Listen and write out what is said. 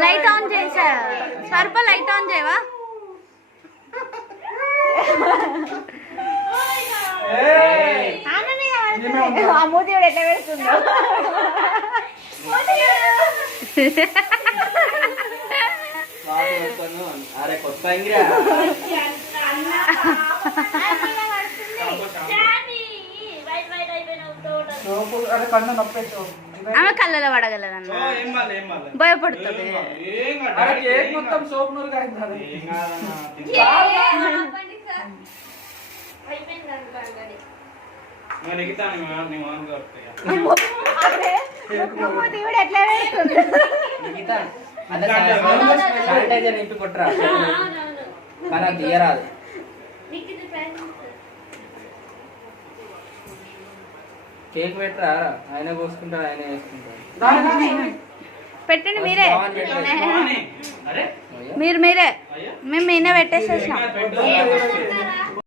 light on చేసా సర్ప light on చేయవా మూతిడు ఎట్లా వేస్తుందో అరే కొత్త ఆమె కళ్ళలో పడగలదన్న భయపడుతుంది ఎట్లా వేస్తుంది శానిటైజర్ నింపి కొట్టరా కానీ అది తీయరాదు కేక్ పెట్టరా ఆయన కోసుకుంటారు ఆయన వేసుకుంటారు పెట్టండి మీరే మీరే మేము మీనే పెట్టేసేసినాం